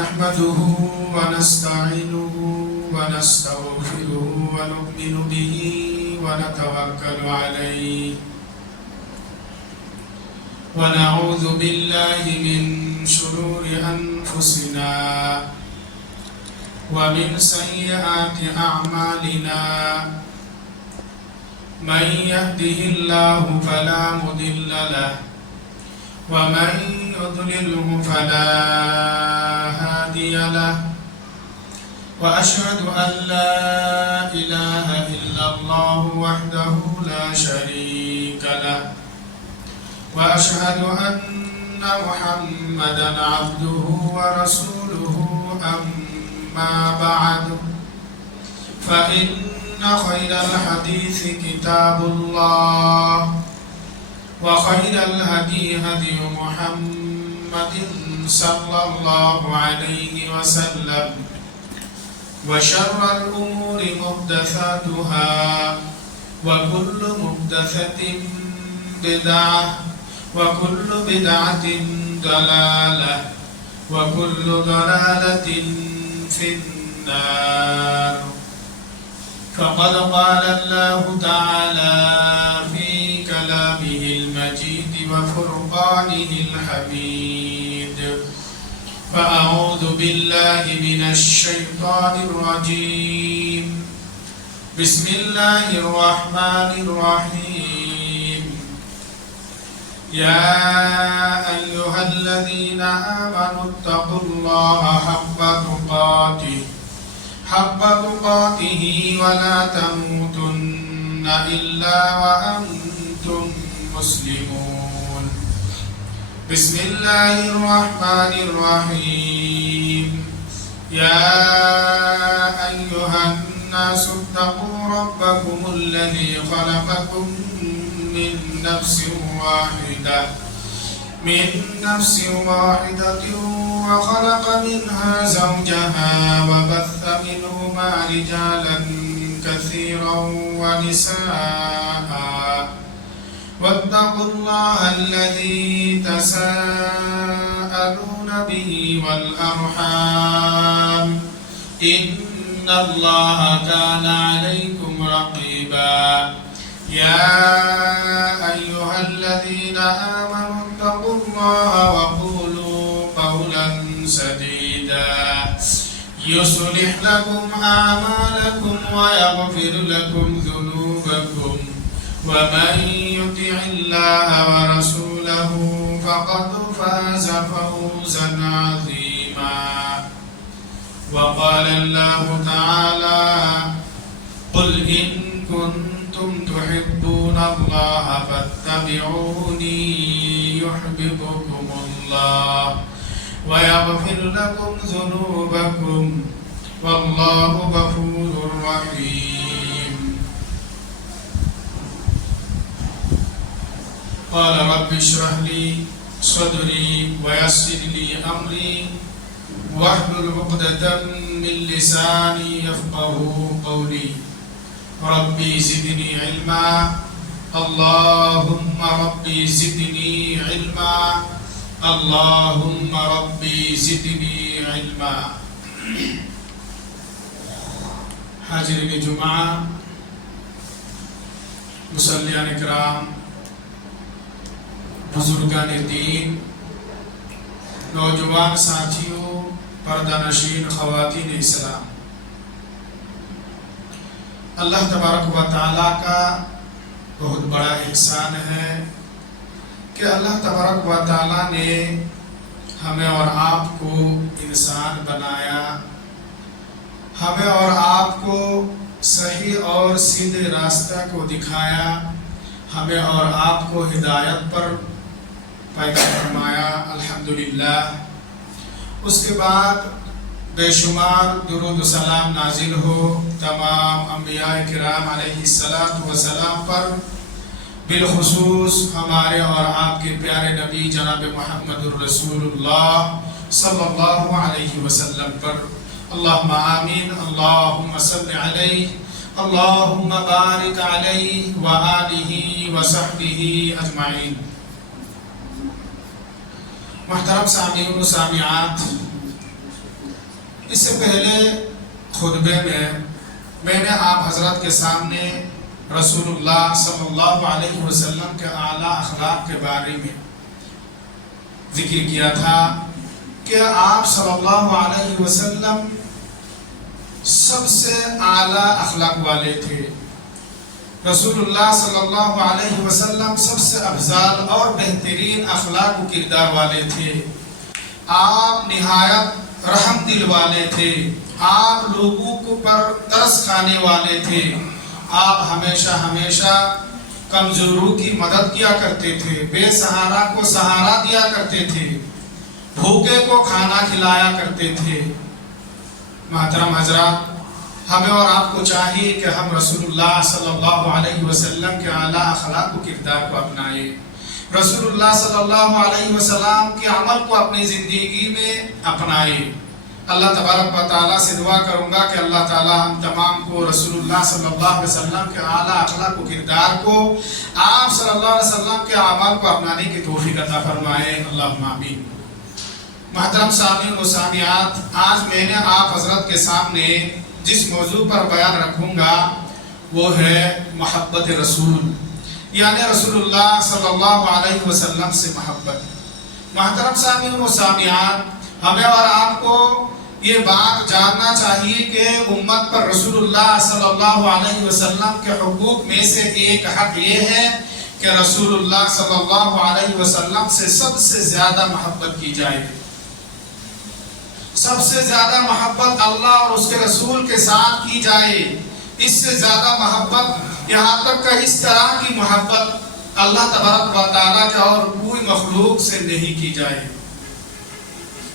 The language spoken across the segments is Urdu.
نحمده ونستعينه ونستغفره ونؤمن به ونتوكل عليه ونعوذ بالله من شرور أنفسنا ومن سيئات أعمالنا من يهده الله فلا مضل له ومن يضلله فلا هادي له وأشهد أن لا إله إلا الله وحده لا شريك له وأشهد أن محمدا عبده ورسوله أما بعد فإن خير الحديث كتاب الله وخير الهدي هدي محمد صلى الله عليه وسلم وشر الأمور محدثاتها وكل محدثة بدعة وكل بدعة ضلالة وكل ضلالة في النار فقد قال الله تعالى في كلامه المجيد وفرقانه الحميد فأعوذ بالله من الشيطان الرجيم بسم الله الرحمن الرحيم يا أيها الذين آمنوا اتقوا الله حق تقاته ولا تموتن إلا وأنتم مسلمون بسم الله الرحمن الرحيم يا أيها الناس اتقوا ربكم الذي خلقكم من نفس واحدة وخلق منها زوجها وبث منهما رجالا كثيرا ونساء واتقوا الله الذي تساءلون به والأرحام إن الله كان عليكم رقيبا يا أيها الذين آمنوا اتقوا الله وقولوا قولا سديدا يصلح لكم أعمالكم ويغفر لكم ذنوبكم ومن يطع الله ورسوله فقد فاز فوزا عظيما وقال الله تعالى قل إن كنتم تحبون الله فاتبعوني يحببكم الله ويغفر لكم ذنوبكم والله غفور رحيم قال رب اشرح لي صدري ويسر لي أمري واحلل عقدة من لساني يفقهوا قولي ربي زدني علما اللهم ربي زدني علما اللهم ربي زدني علما حاضرین جمعہ مصلیان اکرام بزرگان دین نوجوان ساتھیوں پردہ نشین خواتین اسلام اللہ تبارک و تعالیٰ کا بہت بڑا احسان ہے کہ اللہ تبارک و تعالیٰ نے ہمیں اور آپ کو انسان بنایا ہمیں اور آپ کو صحیح اور سیدھے راستہ کو دکھایا ہمیں اور آپ کو ہدایت پر پیدا فرمایا الحمدللہ اس کے بعد بے شمار درود و سلام نازل ہو تمام انبیاء کرام علیہ السلام پر بالخصوص ہمارے اور آپ کے پیارے نبی جناب محمد الرسول اللہ صلی اللہ علیہ وسلم پر اللہم آمین اللہم صلی علیہ اللہم بارک علیہ وآلہ وصحبہ اجمعین محترم سامعین و سامعات، اس سے پہلے خطبے میں نے آپ حضرت کے سامنے رسول اللہ صلی اللہ علیہ وسلم کے اعلیٰ اخلاق کے بارے میں ذکر کیا تھا کہ آپ صلی اللہ علیہ وسلم سب سے اعلیٰ اخلاق والے تھے. رسول اللہ صلی اللہ علیہ وسلم سب سے افضل اور بہترین اخلاق و کردار والے تھے. آپ نہایت رحم دل والے تھے. آپ لوگوں کو پر ترس کھانے والے تھے. آپ ہمیشہ کمزوروں کی مدد کیا کرتے تھے. بے سہارا کو سہارا دیا کرتے تھے. بھوکے کو کھانا کھلایا کرتے تھے. محترم حضرات، ہمیں اور آپ کو چاہیے کہ ہم رسول اللہ صلی اللہ علیہ وسلم کے اعلیٰ اخلاق و کردار کو اپنائیں. رسول اللہ صلی اللہ علیہ وسلم کے عمل کو اپنی زندگی میں اپنائیں. اللہ تبارک و تعالیٰ سے دعا کروں گا کہ اللہ تعالیٰ ہم تمام کو رسول اللہ صلی اللہ علیہ وسلم کے اعلیٰ اخلاق و کردار کو، آپ صلی اللہ علیہ وسلم کے اعمال کو اپنانے کی توفیق عطا فرمائے. اللہم آمین. محترم سامعین و سامعات، آج میں نے آپ حضرت کے سامنے جس موضوع پر بیان رکھوں گا وہ ہے محبت رسول، یعنی رسول اللہ صلی اللہ علیہ وسلم سے محبت. محترم سامعین و سامعات، ہمیں اور آپ کو یہ بات جاننا چاہیے کہ امت پر رسول اللہ صلی اللہ علیہ وسلم کے حقوق میں سے ایک حق یہ ہے کہ رسول اللہ صلی اللہ علیہ وسلم سے سب سے زیادہ محبت کی جائے. سب سے زیادہ محبت اللہ اور اس کے رسول کے ساتھ کی جائے. اس سے زیادہ محبت، یہاں تک کہ اس طرح کی محبت اللہ تبارک و تعالیٰ کے اور کوئی مخلوق سے نہیں کی جائے.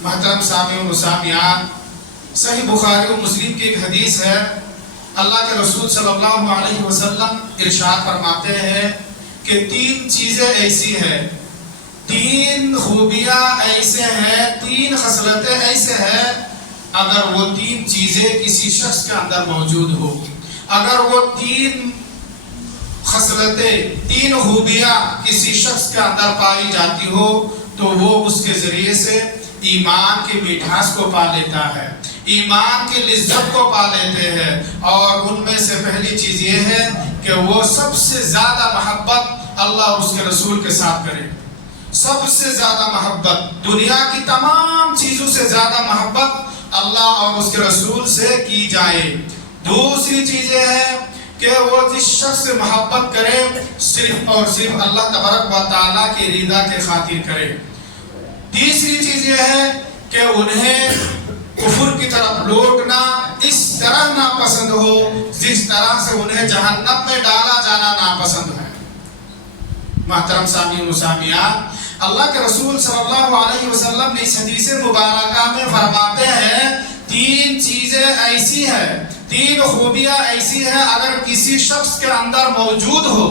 محترم سامعین و سامعات، صحیح بخاری و مسلم کی ایک حدیث ہے. اللہ کے رسول صلی اللہ علیہ وسلم ارشاد فرماتے ہیں کہ 3 چیزیں ایسی ہیں، 3 خوبیاں ایسے ہیں، 3 خصلتیں ایسے ہیں، اگر وہ 3 چیزیں کسی شخص کے اندر موجود ہو، اگر وہ 3 خصلتیں، 3 خوبیاں کسی شخص کے اندر پائی جاتی ہو تو وہ اس کے ذریعے سے ایمان کی مٹھاس کو پا لیتا ہے، ایمان کی لذت کو پا لیتے ہیں. اور ان میں سے پہلی چیز یہ ہے کہ وہ سب سے زیادہ محبت اللہ اور اس کے رسول کے ساتھ کرے. سب سے زیادہ محبت، دنیا کی تمام چیزوں سے زیادہ محبت اللہ اور اس کے رسول سے کی جائے. دوسری چیز یہ ہے کہ وہ جس شخص سے محبت کرے صرف اور صرف اللہ تبارک و تعالیٰ کی رضا کے خاطر کرے. تیسری چیز یہ ہے کہ انہیں کفر کی طرف لوٹنا اس طرح ناپسند ہو جس طرح سے انہیں جہنم میں ڈالا جانا ناپسند ہے. محترم سامعین و سامعات، اللہ کے رسول صلی اللہ علیہ وسلم نے اس حدیث مبارکہ میں فرماتے ہیں 3 چیزیں ایسی ہیں، 3 خوبیاں ایسی ہیں، اگر کسی شخص کے اندر موجود ہو،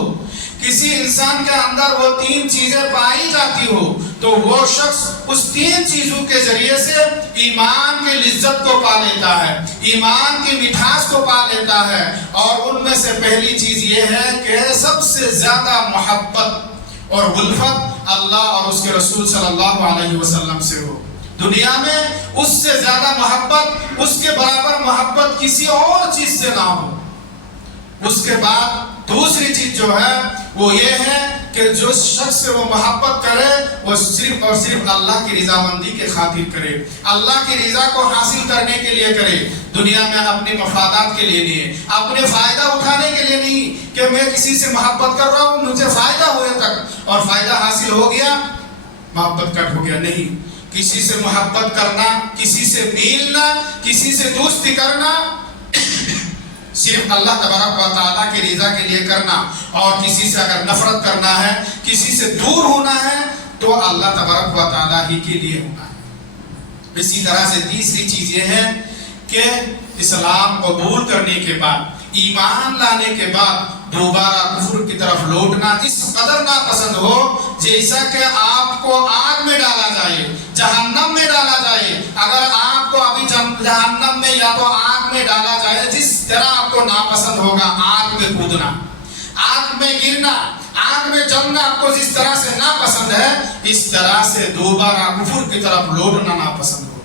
کسی انسان کے اندر وہ 3 چیزیں پائی جاتی ہو تو وہ شخص اس 3 چیزوں کے ذریعے سے ایمان کی لذت کو پا لیتا ہے، ایمان کی مٹھاس کو پا لیتا ہے. اور ان میں سے پہلی چیز یہ ہے کہ سب سے زیادہ محبت اور الفت اللہ اور اس کے رسول صلی اللہ علیہ وسلم سے ہو. دنیا میں اس سے زیادہ محبت، اس کے برابر محبت کسی اور چیز سے نہ ہو. اس کے بعد دوسری چیز جو ہے وہ یہ ہے کہ جو شخص سے وہ محبت کرے وہ صرف اور صرف اللہ کی رضامندی کے خاطر کرے، اللہ کی رضا کو حاصل کرنے کے لیے کرے. دنیا میں اپنے مفادات کے لیے نہیں، اپنے فائدہ اٹھانے کے لیے نہیں کہ میں کسی سے محبت کر رہا ہوں مجھے فائدہ ہوئے تک اور فائدہ حاصل ہو گیا محبت کٹ ہو گیا. نہیں، کسی سے محبت کرنا، کسی سے ملنا، کسی سے دوستی کرنا صرف اللہ تبارک و تعالیٰ کی رضا کے لیے کرنا. اور کسی سے اگر نفرت کرنا ہے، کسی سے دور ہونا ہے تو اللہ تبارک و تعالیٰ ہی کے لیے ہونا ہے. اسی طرح سے تیسری چیز یہ ہے کہ اسلام قبول کرنے کے بعد، ایمان لانے کے بعد دوبارہ کفر کی طرف لوٹنا اس قدر ناپسند ہو جیسا کہ آپ کو آگ میں ڈالا جائے، جہنم میں ڈالا جائے. اگر آپ کو ابھی جہنم میں یا تو آگ میں ڈالا جائے، جس طرح آپ کو ناپسند ہوگا آگ میں کودنا، آگ میں گرنا، آگ میں جلنا آپ کو جس طرح سے ناپسند ہے، اس طرح سے دوبارہ کفر کی طرف لوٹنا ناپسند ہو.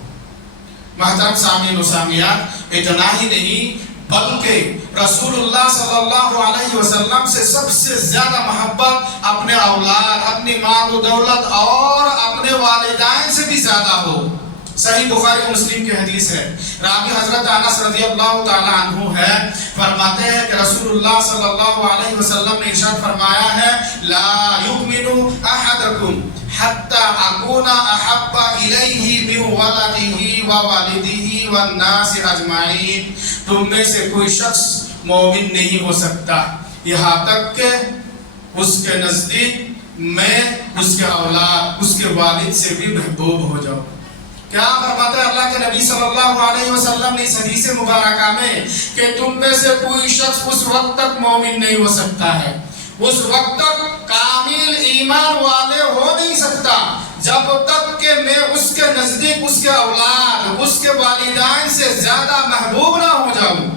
محترم سامعین و سامعات، اتنا ہی نہیں بلکہ رسول اللہ صلی اللہ علیہ وسلم سے سب سے زیادہ محبت اپنے اولاد، اپنی مال و دولت اور اپنے والدین سے بھی زیادہ ہو۔ صحیح بخاری و مسلم کی حدیث ہے، راوی حضرت انس رضی اللہ تعالی عنہ ہے، فرماتے ہیں کہ رسول اللہ صلی اللہ علیہ وسلم نے ارشاد فرمایا ہے، لا یؤمن احدکم حتی اکون احب الیہ من ولدہ ووالدہ والناس اجمعین، تم میں سے کوئی شخص مومن نہیں ہو سکتا یہاں تک کہ اس کے نزدیک میں اس کے اولاد، اس کے والد سے بھی محبوب ہو جاؤ۔ کیا فرماتے ہیں اللہ کے نبی صلی اللہ علیہ وسلم نے اس حدیث مبارکہ میں کہ تم میں سے کوئی شخص اس وقت تک مومن نہیں ہو سکتا ہے، اس وقت تک کامل ایمان والے ہو نہیں سکتا جب تک کہ میں اس کے نزدیک اس کے اولاد، اس کے والدین سے زیادہ محبوب نہ ہو جاؤں۔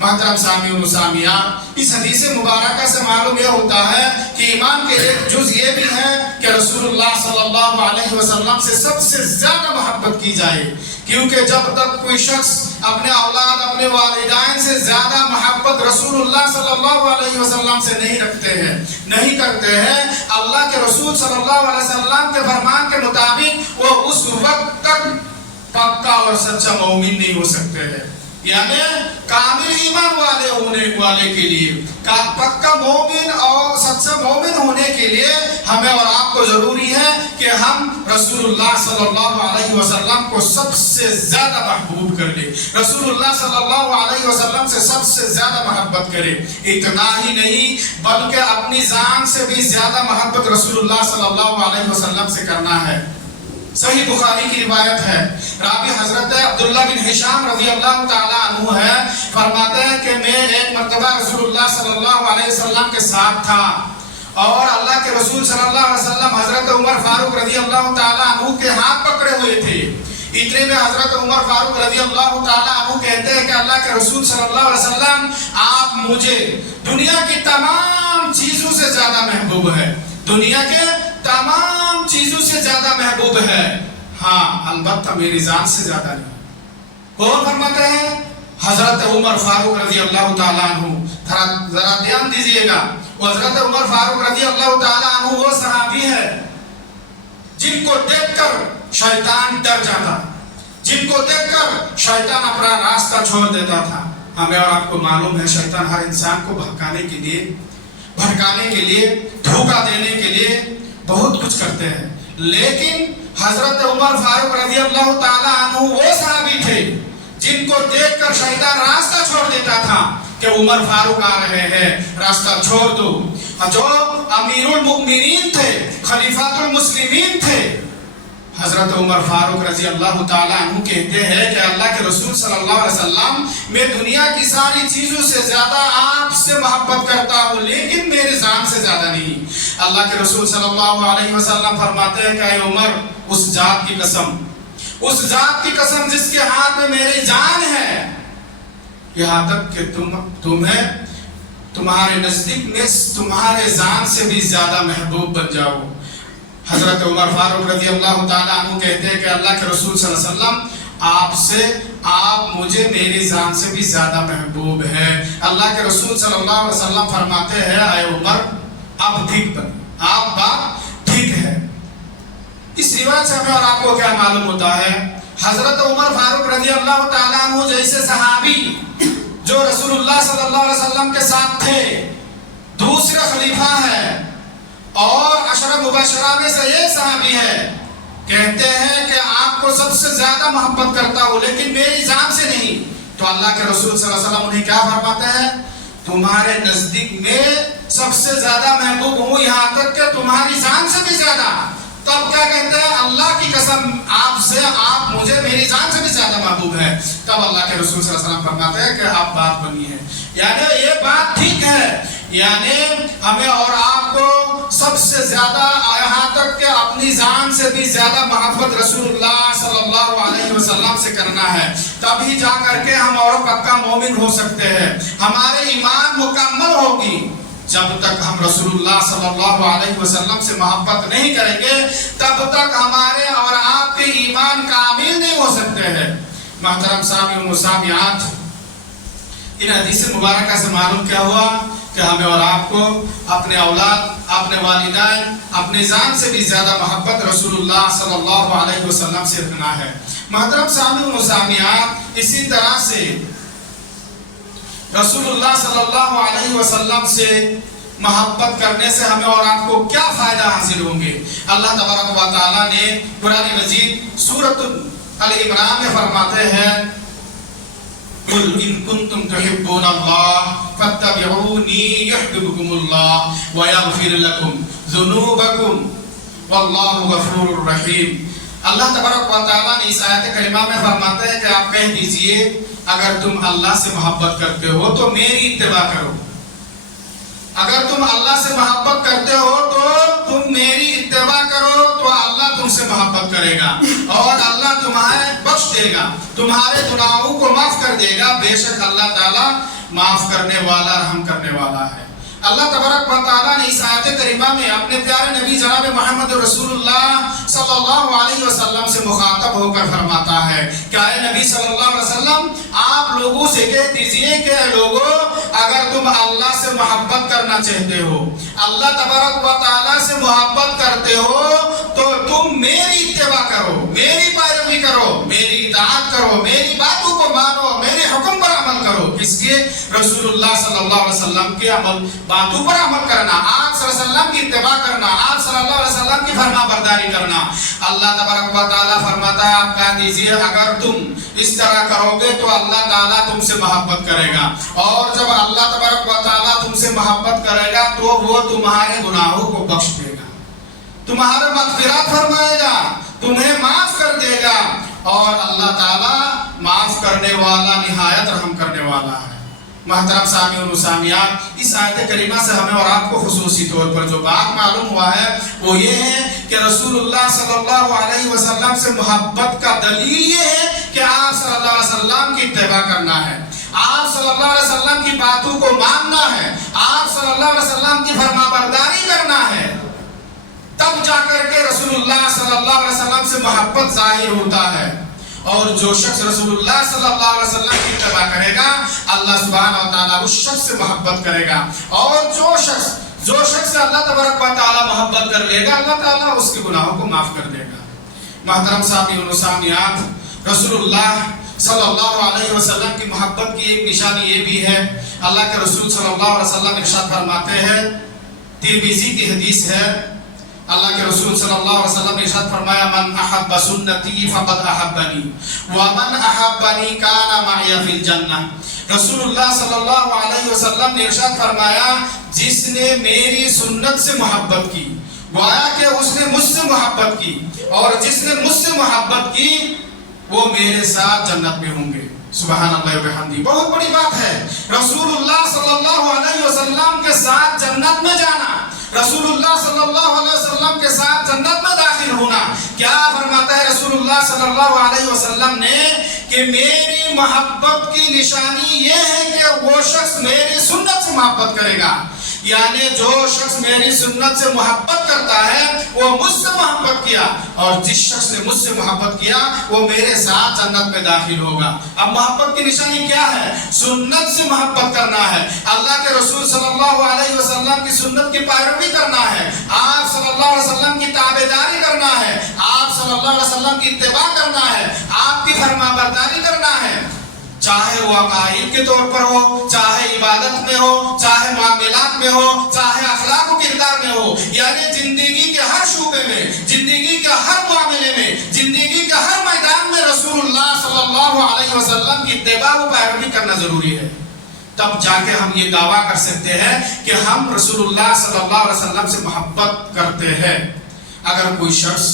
محترم سامعین و سامعات، اس حدیث مبارکہ سے معلوم یہ ہوتا ہے کہ ایمان کے ایک جز یہ بھی ہے کہ رسول اللہ صلی اللہ علیہ وسلم سے سب سے زیادہ محبت کی جائے، کیونکہ جب تک کوئی شخص اپنے اولاد، اپنے والدین سے زیادہ محبت رسول اللہ صلی اللہ علیہ وسلم سے نہیں رکھتے ہیں، نہیں کرتے ہیں، اللہ کے رسول صلی اللہ علیہ وسلم کے فرمان کے مطابق وہ اس وقت تک پکا اور سچا مومن نہیں ہو سکتے ہیں۔ یعنی کامل ایمان والے کے لیے، پکا مومن اور سچا مومن ہونے کے لیے ہمیں اور آپ کو ضروری ہے کہ ہم رسول اللہ صلی اللہ علیہ وسلم کو سب سے زیادہ محبوب کر لیں، رسول اللہ صلی اللہ علیہ وسلم سے سب سے زیادہ محبت کریں۔ اتنا ہی نہیں بلکہ اپنی جان سے بھی زیادہ محبت رسول اللہ صلی اللہ علیہ وسلم سے کرنا ہے۔ صحیح بخاری کی روایت ہے، راوی حضرت عبداللہ بن ہشام رضی اللہ تعالیٰ عنہ ہے، فرماتے ہیں کہ میں ایک مرتبہ رسول اللہ صلی اللہ علیہ وسلم کے ساتھ تھا اور اللہ کے رسول صلی اللہ علیہ وسلم حضرت عمر فاروق رضی اللہ تعالیٰ عنہ کے ہاتھ پکڑے ہوئے تھے۔ اتنے میں حضرت عمر فاروق رضی اللہ تعالیٰ عنہ کہتے ہیں کہ اللہ کے رسول صلی اللہ علیہ وسلم آپ مجھے دنیا کی تمام چیزوں سے زیادہ محبوب ہے، دنیا کے تمام چیزوں سے زیادہ محبوب ہے، ہاں البتہ میری ذات سے زیادہ نہیں۔ کون فرماتے ہیں؟ حضرت عمر فاروق رضی اللہ تعالیٰ عنہ۔ ذرا دھیان دیجئے گا، وہ حضرت عمر فاروق رضی اللہ تعالیٰ عنہ وہ صحابی ہے جن کو دیکھ کر شیطان ڈر جاتا، جن کو دیکھ کر شیطان اپنا راستہ چھوڑ دیتا تھا۔ ہمیں اور آپ کو معلوم ہے شیطان ہر انسان کو بھٹکانے کے لیے دھوکہ دینے کے لیے بہت کچھ کرتے ہیں، لیکن حضرت عمر فاروق رضی اللہ تعالیٰ عنہ وہ صحابی تھے جن کو دیکھ کر شیطان راستہ چھوڑ دیتا تھا کہ عمر فاروق آ رہے ہیں، راستہ چھوڑ دو۔ جو امیر المؤمنین تھے، خلیفۃ المسلمین تھے، حضرت عمر فاروق رضی اللہ تعالیٰ عنہ کہتے ہیں کہ اللہ کے رسول صلی اللہ علیہ وسلم میں دنیا کی ساری چیزوں سے زیادہ آپ سے محبت کرتا ہوں، لیکن میرے جان سے زیادہ نہیں۔ اللہ کے رسول صلی اللہ علیہ وسلم فرماتے ہیں کہ اے عمر، اس ذات کی قسم جس کے ہاتھ میں میری جان ہے، یہاں تک کہ تمہیں تمہارے نزدیک میں تمہارے جان سے بھی زیادہ محبوب بن جاؤ۔ حضرت عمر فاروق رضی اللہ تعالیٰ عنہ کہتے ہیں کہ اللہ کے رسول صلی اللہ علیہ وسلم آپ مجھے میری جان سے بھی زیادہ محبوب ہے۔ اللہ کے رسول صلی اللہ علیہ وسلم فرماتے ہیں اے عمر اب ٹھیک بن، آپ بات ٹھیک ہے۔ اس روایت سے ہمیں اور آپ کو کیا معلوم ہوتا ہے؟ حضرت عمر فاروق رضی اللہ تعالیٰ عنہ جیسے صحابی جو رسول اللہ صلی اللہ علیہ وسلم کے ساتھ تھے، دوسرے خلیفہ ہے اور عشرہ مبشرہ میں سے یہ صحابی ہے، کہتے ہیں کہ آپ کو سب سے زیادہ محبت کرتا ہوں لیکن میری جان سے نہیں۔ تو اللہ کے رسول صلی اللہ علیہ وسلم انہیں کیا فرماتے ہیں؟ تمہارے نزدیک میں سب سے زیادہ محبوب ہوں، یہاں تک کہ تمہاری جان سے بھی زیادہ۔ تب کیا کہتے ہیں؟ اللہ کی قسم آپ مجھے میری جان سے بھی زیادہ محبوب ہے۔ تب اللہ کے رسول صلی اللہ علیہ وسلم فرماتے ہیں کہ آپ بات بنی ہے، یعنی یہ بات ٹھیک ہے، یعنی ہمیں اور آپ کو سب سے زیادہ یہاں تک کہ اپنی جان سے بھی زیادہ محبت رسول اللہ صلی اللہ علیہ وسلم سے کرنا ہے، تبھی جا کر کے ہم اور پکا مومن ہو سکتے ہیں، ہمارے ایمان مکمل ہوگی۔ جب تک ہم رسول اللہ صلی اللہ علیہ وسلم سے محبت نہیں کریں گے تب تک ہمارے اور آپ کے ایمان کامل نہیں ہو سکتے ہیں۔ محترم سامعین و سامعات، ان حدیث مبارکہ سے معلوم کیا ہوا کہ ہمیں اور آپ کو اپنے اولاد، اپنے والدین، اپنے جان سے بھی زیادہ محبت رسول اللہ صلی اللہ علیہ وسلم سے رکھنا ہے۔ محترم سامعین و سامعات، اسی طرح سے رسول اللہ صلی اللہ علیہ وسلم سے محبت کرنے سے ہمیں اور آپ کو کیا فائدہ حاصل ہوں گے؟ اللہ تبارک و تعالیٰ نے قرآن مجید سورۃ ال-عمران میں فرماتے ہیں قُلْ إِن كُنتُمْ تُحِبُّونَ اللَّهَ فَاتَّبِعُونِي يُحْبِبْكُمُ اللَّهُ وَيَغْفِرْ لَكُمْ ذُنُوبَكُمْ وَاللَّهُ غَفُورٌ رَحِيمٌ۔ اللہ تبارک و تعالیٰ نے اس آیت کریمہ میں فرماتے ہیں کہ آپ کہہ دیجئے اگر تم اللہ سے محبت کرتے ہو تو میری اتباع کرو، اگر تم اللہ سے محبت کرتے ہو تو تم میری اتباع کرو تو اللہ تم سے محبت کرے گا اور اللہ تمہیں بخش دے گا، تمہارے گناہوں کو معاف کر دے گا۔ بے شک اللہ تعالیٰ معاف کرنے والا، رحم کرنے والا ہے۔ اللہ تبارک و تعالیٰ نے اس آیت کریمہ میں اپنے پیارے نبی جناب محمد رسول اللہ صلی اللہ علیہ وسلم سے مخاطب ہو کر فرماتا ہے کہ اے نبی صلی اللہ علیہ وسلم، آپ لوگوں سے کہہ دیجئے کہ لوگوں، اگر تم اللہ سے محبت کرنا چاہتے ہو، اللہ تبارک و تعالیٰ سے محبت کرتے ہو تو تم میری اتباع کرو، میری پیروی کرو، میری اطاعت کرو، میری باتوں کو مانو، میرے حکم پر عمل کرو۔ کس کے؟ رسول اللہ صلی اللہ علیہ وسلم کے باتوں پر عمل کرنا، آپ صلی اللہ علیہ وسلم کی اتباع کرنا، آپ صلی اللہ علیہ وسلم کی فرما برداری کرنا۔ اللہ تبارک و تعالیٰ فرماتا ہے آپ کہہ دیجئے اگر تم اس طرح کرو گے تو اللہ تعالیٰ تم سے محبت کرے گا، اور جب اللہ تبارک و تعالیٰ تم سے محبت کرے گا تو وہ تمہارے گناہوں کو بخش دے گا، تمہارا مغفرت فرمائے گا، تمہیں معاف کر دے گا، اور اللہ تعالیٰ معاف کرنے والا، نہایت رحم کرنے والا ہے۔ محترم سامعین و سامعات، اس آیت کریمہ سے ہمیں اور آپ کو خصوصی طور پر جو بات معلوم ہوا ہے وہ یہ ہے کہ رسول اللہ صلی اللہ علیہ وسلم سے محبت کا دلیل یہ ہے کہ آپ صلی اللہ علیہ وسلم کی اتباع کرنا ہے، آپ صلی اللہ علیہ وسلم کی باتوں کو ماننا ہے، آپ صلی اللہ علیہ وسلم کی فرما برداری کرنا ہے، تب جا کر کے رسول اللہ صلی اللہ علیہ وسلم سے محبت ظاہر ہوتا ہے۔ اور جو شخص رسول اللہ صلی اللہ علیہ وسلم کی اتباع کرے گا، اللہ سبحانہ و تعالیٰ اس شخص سے محبت کرے گا، اور جو شخص سے اللہ تبارک و تعالیٰ محبت کر لے گا، اللہ تعالیٰ اس کے گناہوں کو معاف کر دے گا۔ محترم سامعین و سامعات، رسول اللہ صلی اللہ علیہ وسلم کی محبت کی ایک نشانی یہ بھی ہے، اللہ کے رسول صلی اللہ علیہ وسلم ارشاد فرماتے ہیں، ترمذی کی حدیث ہے، اللہ کے رسول صلی اللہ علیہ وسلم نے ارشاد فرمایا من احب سنتی فقد احبنی ومن احبنی کان معی فی الجنہ۔ رسول اللہ صلی اللہ علیہ وسلم نے ارشاد فرمایا جس نے میری سنت سے محبت کی، گویا کہ اس نے مجھ سے محبت کی، اور جس نے مجھ سے محبت کی وہ میرے ساتھ جنت میں ہوں گے۔ سبحان اللہ و بحمدہ، بہت بڑی بات ہے رسول اللہ صلی اللہ علیہ وسلم کے ساتھ جنت میں جانا، رسول اللہ صلی اللہ علیہ وسلم کے ساتھ جنت میں داخل ہونا۔ کیا فرماتا ہے رسول اللہ صلی اللہ علیہ وسلم نے کہ میری محبت کی نشانی یہ ہے کہ وہ شخص میری سنت سے محبت کرے گا، یعنی جو شخص میری سنت سے محبت کرتا ہے وہ مجھ سے محبت کیا، اور جس شخص نے مجھ سے محبت کیا وہ میرے ساتھ جنت میں داخل ہوگا۔ اب محبت کی نشانی کیا ہے؟ سنت سے محبت کرنا ہے، اللہ کے رسول صلی اللہ علیہ وسلم کی سنت کی پیروی کرنا ہے، آپ صلی اللہ علیہ وسلم کی تابعداری کرنا ہے، آپ صلی اللہ علیہ وسلم کی اتباع کرنا ہے، آپ کی فرما برداری کرنا ہے، چاہے وہ عقائد کے طور پر ہو، چاہے عبادت میں ہو، چاہے معاملات میں ہو، چاہے اخلاق و کردار میں ہو، یعنی زندگی کے ہر شعبے میں، زندگی کے ہر معاملے میں، زندگی کے ہر میدان میں رسول اللہ صلی اللہ علیہ وسلم کی اتباع و پیروی کرنا ضروری ہے۔ تب جا کے ہم یہ دعویٰ کر سکتے ہیں کہ ہم رسول اللہ صلی اللہ علیہ وسلم سے محبت کرتے ہیں۔ اگر کوئی شخص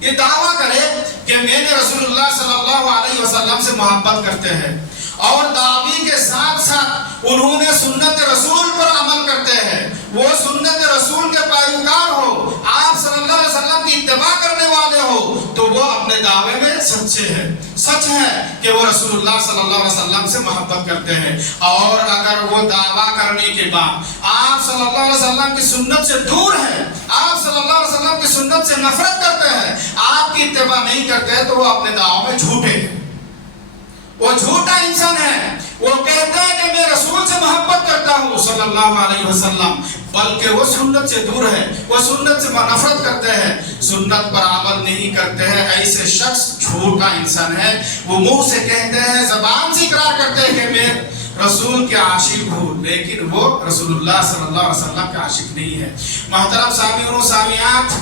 یہ دعویٰ کرے کہ میں نے رسول اللہ صلی اللہ علیہ وسلم سے محبت کرتے ہیں، اور دعوی کے ساتھ ساتھ انہوں نے سنت رسول پر عمل کرتے ہیں، وہ سنت رسول کے پیروکار ہو، آپ صلی اللہ علیہ وسلم کی اتباع کرنے والے ہو، تو وہ اپنے دعوے میں سچے ہیں، سچ ہے کہ وہ رسول اللہ صلی اللہ علیہ وسلم سے محبت کرتے ہیں۔ اور اگر وہ دعویٰ کرنے کے بعد آپ صلی اللہ علیہ وسلم کی سنت سے دور ہیں، آپ صلی اللہ علیہ وسلم کی سنت سے نفرت کرتے ہیں، آپ کی اتباع نہیں کرتے ہیں، تو وہ اپنے دعوے میں جھوٹے ہیں۔ وہ کہتا ہے کہ میں رسول سے محبت کرتا ہوں صلی اللہ علیہ وسلم، بلکہ وہ سنت سے دور ہے، وہ سنت سے نفرت کرتے ہیں، سنت پر عمل نہیں کرتے ہیں، ایسے شخص جھوٹا انسان ہے۔ وہ منہ سے کہتے ہیں، زبان سے اقرار کرتے ہیں کہ میں رسول کے عاشق ہوں، لیکن وہ رسول اللہ صلی اللہ علیہ وسلم کا عاشق نہیں ہے۔ محترم سامعین و سامعات،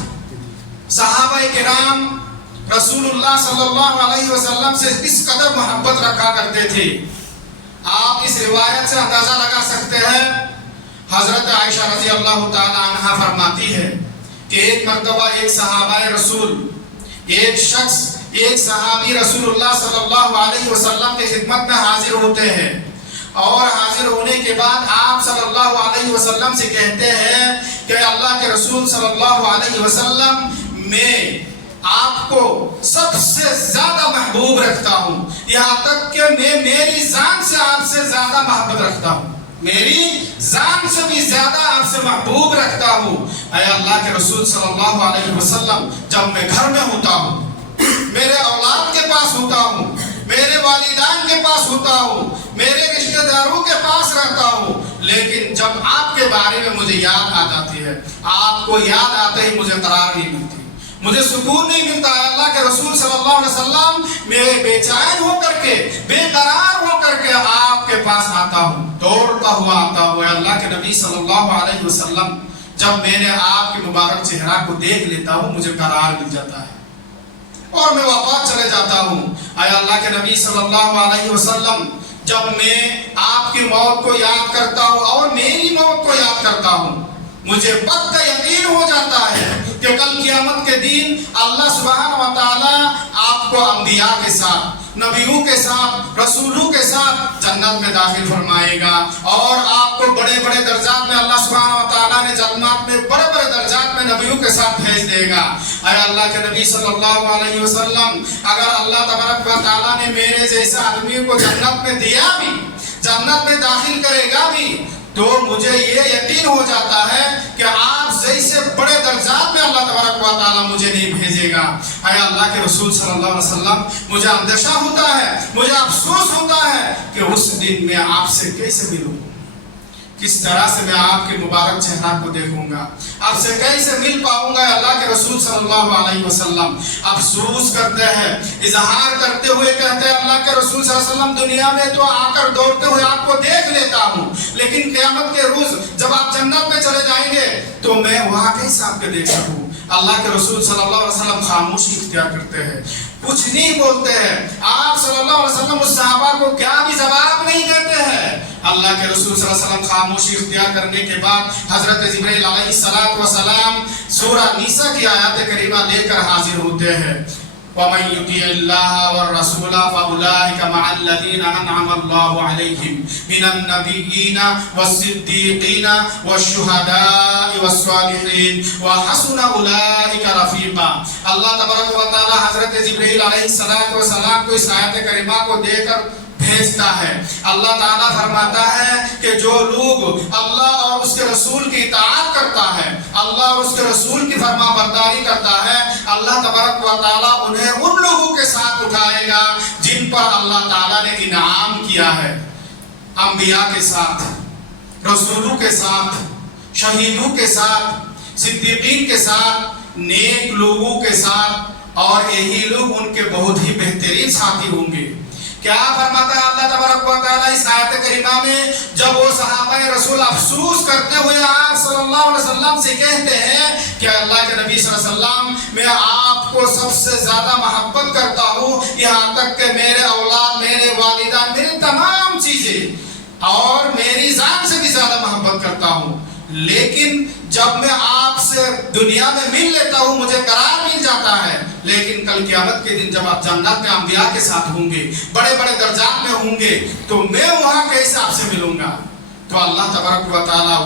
صحابہ کرام رسول اللہ صلی اللہ علیہ وسلم سے اس قدر محبت رکھا کرتے تھے، آپ اس روایت سے اندازہ لگا سکتے ہیں۔ حضرت عائشہ رضی اللہ تعالی عنہا فرماتی ہے کہ ایک مرتبہ ایک صحابہ رسول، ایک شخص، ایک صحابی رسول اللہ صلی اللہ علیہ وسلم کی خدمت میں حاضر ہوتے ہیں، اور حاضر ہونے کے بعد آپ صلی اللہ علیہ وسلم سے کہتے ہیں کہ اللہ کے رسول صلی اللہ علیہ وسلم، میں آپ کو سب سے زیادہ محبوب رکھتا ہوں، یہاں تک کہ میں میری جان سے آپ سے زیادہ محبت رکھتا ہوں، میری جان سے بھی زیادہ آپ سے محبوب رکھتا ہوں۔ اے اللہ کے رسول صلی اللہ علیہ وسلم، جب میں گھر میں ہوتا ہوں، میرے اولاد کے پاس ہوتا ہوں، میرے والدین کے پاس ہوتا ہوں، میرے رشتہ داروں کے پاس رہتا ہوں، لیکن جب آپ کے بارے میں مجھے یاد آ جاتی ہے، آپ کو یاد آتے ہی مجھے قرار نہیں ملتی، مجھے سکون نہیں ملتا۔ ہے اللہ کے رسول صلی اللہ علیہ وسلم، میں بے چین ہو کر کے، بے قرار ہو کر کے آپ کے پاس آتا ہوں، دوڑتا ہوا آتا ہوں۔ اے اللہ کے نبی صلی اللہ علیہ وسلم، جب میں نے آپ کے مبارک چہرہ کو دیکھ لیتا ہوں، مجھے قرار مل جاتا ہے اور میں واپس چلے جاتا ہوں۔ اے اللہ کے نبی صلی اللہ علیہ وسلم، جب میں آپ کی موت کو یاد کرتا ہوں اور میری موت کو یاد کرتا ہوں، مجھے پکا یقین ہو جاتا ہے کہ کل قیامت کے دن اللہ سبحانہ و تعالی آپ کو انبیاء کے ساتھ، نبیوں کے ساتھ، رسولوں کے ساتھ جنت میں داخل فرمائے گا، اور آپ کو بڑے بڑے درجات میں اللہ سبحانہ و تعالیٰ نے جنت میں بڑے بڑے درجات میں نبیوں کے ساتھ بھیج دے گا۔ اے اللہ کے نبی صلی اللہ علیہ وسلم، اگر اللہ تبارک و تعالیٰ نے میرے جیسے آدمی کو جنت میں دیا بھی، جنت میں داخل کرے گا بھی، تو مجھے یہ یقین ہو جاتا ہے کہ آپ جیسے بڑے درجات میں اللہ تبارک و تعالیٰ مجھے نہیں بھیجے گا۔ اے اللہ کے رسول صلی اللہ علیہ وسلم، مجھے اندیشہ ہوتا ہے، مجھے افسوس ہوتا ہے کہ اس دن میں آپ سے کیسے ملوں، کس طرح سے میں آپ کے مبارک چہرہ کو دیکھوں گا، آپ سے کیسے مل پاؤں گا۔ اللہ کے رسول صلی اللہ علیہ وسلم افسوس کرتے ہیں، اظہار کرتے ہوئے کہتے ہیں، اللہ کے رسول صلی اللہ علیہ وسلم، دنیا میں تو آ کر دوڑتے ہوئے آپ کو دیکھ لیتا ہوں، لیکن قیامت کے روز جب آپ جنت میں چلے جائیں گے تو میں وہاں کیسے آپ کے دیکھ سکوں۔ اللہ کے رسول صلی اللہ علیہ وسلم خاموشی اختیار کرتے ہیں، کچھ نہیں بولتے ہیں۔ آپ صلی اللہ علیہ وسلم اس صحابہ کو کیا بھی جواب نہیں دیتے ہیں۔ اللہ کے رسول صلی اللہ علیہ وسلم خاموشی اختیار کرنے کے بعد حضرت جبرائیل علیہ السلام سورہ نساء کی آیات کریمہ لے کر حاضر ہوتے ہیں۔ وَمَن يُطِعِ اللَّهَ وَالرَّسُولَ فَأُولَٰئِكَ مَعَ الَّذِينَ أَنْعَمَ اللَّهُ عَلَيْهِم مِّنَ النَّبِيِّينَ وَالصِّدِّيقِينَ وَالشُّهَدَاءِ وَالصَّالِحِينَ وَحَسُنَ أُولَٰئِكَ رَفِيقًا۔ اللہ تبارک و تعالی حضرت جبرائیل علیہ السلام کو اس آیت کریمہ کو دے کر بھیجتا ہے۔ اللہ تعالیٰ فرماتا ہے کہ جو لوگ اللہ اور اس کے رسول کی اطاعت کرتا ہے، اللہ اور اس کے رسول کی فرما برداری کرتا ہے، اللہ تبارک و تعالیٰ انہیں ان لوگوں کے ساتھ اٹھائے گا جن پر اللہ تعالیٰ نے انعام کیا ہے، انبیاء کے ساتھ، رسولوں کے ساتھ، شہیدوں کے ساتھ، صدیقین کے ساتھ، نیک لوگوں کے ساتھ، اور یہی لوگ ان کے بہت ہی بہترین ساتھی ہوں گے۔ کیا فرماتا ہے اللہ تبارک و تعالیٰ اس آیت کریمہ میں؟ جب وہ صحابہ رسول افسوس کرتے ہوئے آپ صلی اللہ علیہ وسلم سے کہتے ہیں کہ اللہ کے نبی صلی اللہ علیہ وسلم، میں آپ کو سب سے زیادہ محبت کرتا ہوں، یہاں تک کہ میرے اولاد، میرے والدین، میری تمام چیزیں اور میری جان سے بھی زیادہ محبت کرتا ہوں، لیکن جب میں آپ سے دنیا میں مل لیتا ہوں مجھے قرار مل جاتا ہے، لیکن کل قیامت کے دن جب آپ جنت میں انبیاء کے ساتھ ہوں گے، بڑے بڑے درجات میں ہوں گے، تو میں وہاں کیسے آپ سے ملوں گا؟ تو اللہ تبارک و تعالیٰ